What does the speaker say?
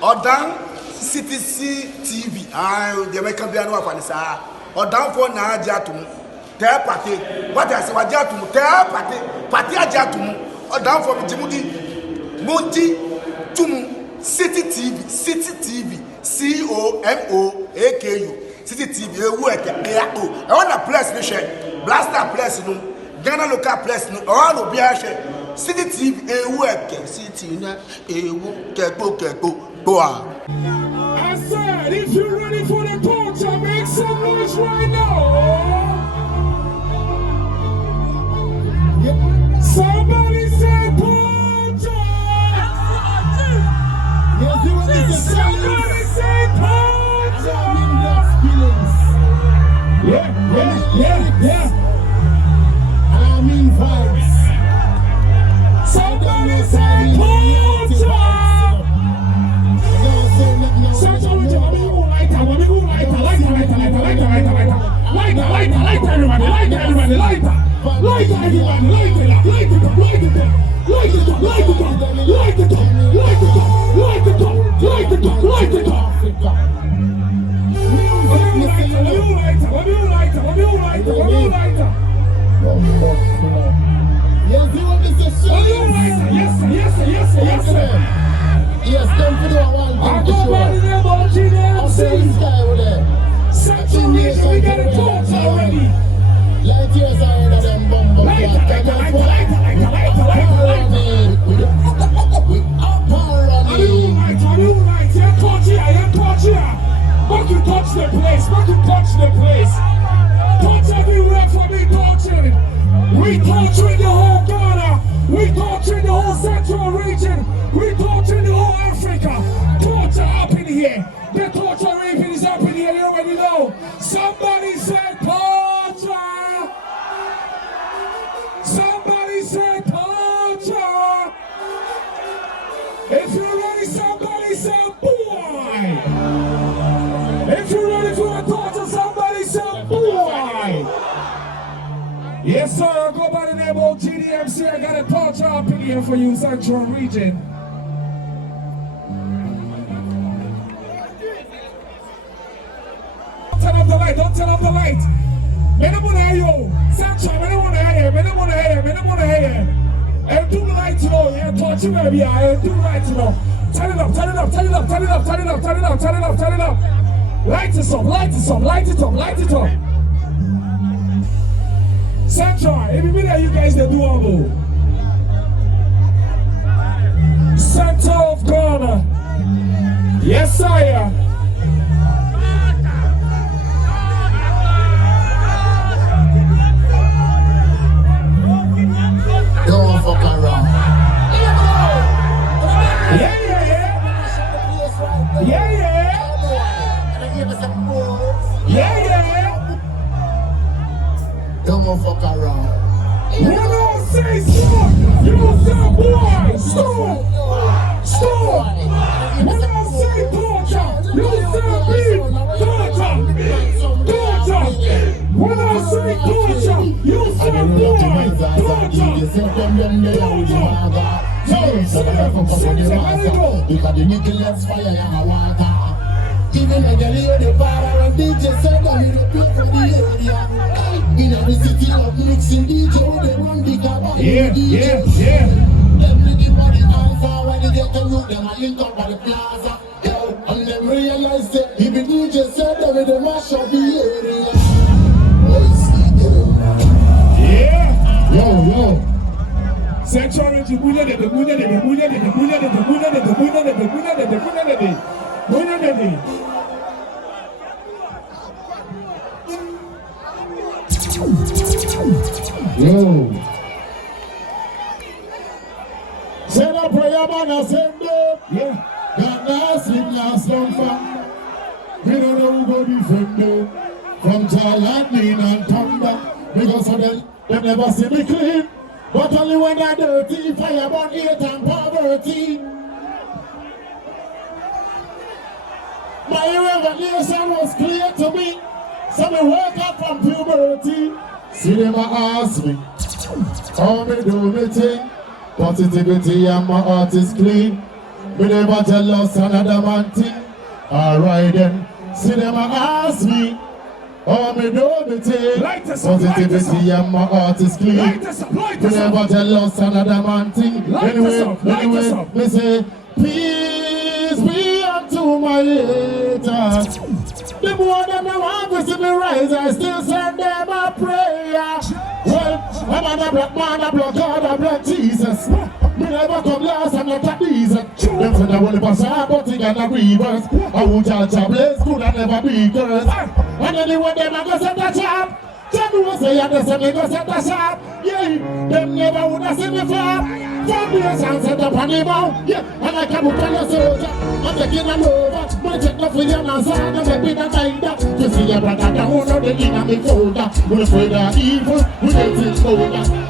Odan CTC TV. The American piano of Anissa. Odan for na Jatum. Tell party. What I say, what Jatum? Tell party Jatum. Odan for Jimudi. Monty Tum. City TV. COMOAKU. City TV. I want a place to share. Blaster place no. Ghana local place no. All will be a share. City TV. City na. Keko. Go on. I said, if you're ready for the culture, make some noise right now. Somebody say culture. Somebody say culture. Yeah. I mean vibes. Somebody say culture. Yes, them for the one thing to show. Saturation, we got a torch already. Light years ahead of them bumbo. Lighter. I am torch here. But you touch the place. Touch everywhere for me, torturing. We torturing the whole Ghana. We torturing the whole Central region. We torturing the whole Africa. Torture up in here. The torture raping is up in here. You already know. Somebody said torture. Somebody said torture. If you're ready, somebody say boy. If you're ready for a torture, somebody say boy. Yes, sir. Go by the name of TDMC. I got a torture up in here for you, Central region. Don't turn off the light. Men don't wanna hear you. Central, men don't wanna hear. And do the light, you know. Yeah, touch you, baby. And do the light, you know. Turn it up. Light it up. Central, every minute you guys they do all. Center of Ghana. Yes, sire. Don't fuck around. Yeah. Don't fuck around. You don't say stop. You don't say boy. Stop. When I say torture, you say beat. Torture. When I say torture, you say boy. Torture. Because the nuclear fire and water. Even the girl the power of DJ said that you repeat for the area. In every city of mixing DJ, they run the cover. Yeah. Them with the body alpha when they get the root, them I link up at the plaza. And them realize that even DJ said that with the mash of the area. Yeah. Yo. Central region, Yo. Say the prayer man a send up. Yeah. God now sleep now slumber. We don't know who go defend them. From child lightning and thunder. Because of them never see me clean. But only when they're dirty, fire burn hate and poverty. My revelation was clear to me. So me woke up from puberty. See them ask me, how me do me thing. Positivity and my heart is clean. We never jealous another man thing. Alright then, see them and ask me. Oh, me do me take positivity and my heart is clean. We never jealous another man thing. Anyway, me say, peace be unto my haters. The more them they want to see me rise, I still send them a prayer. Well, I'm on a black man, a black God, a black Jesus. Me never come last, I'm not a decent. Them say I will pass a but he gonna reverse. I will judge a place, could I never be cursed. And anyway, them I go set a trap. Tell me what say, and they say me go set a shop. Yeah, them never would have seen me far. Foundation set up on the bow. Yeah, and I come up on a soldier. I'm taking an over. My check up for your answer, and I'm been a binder. You see your brother down on the in me folder. We're afraid of evil, we get it older.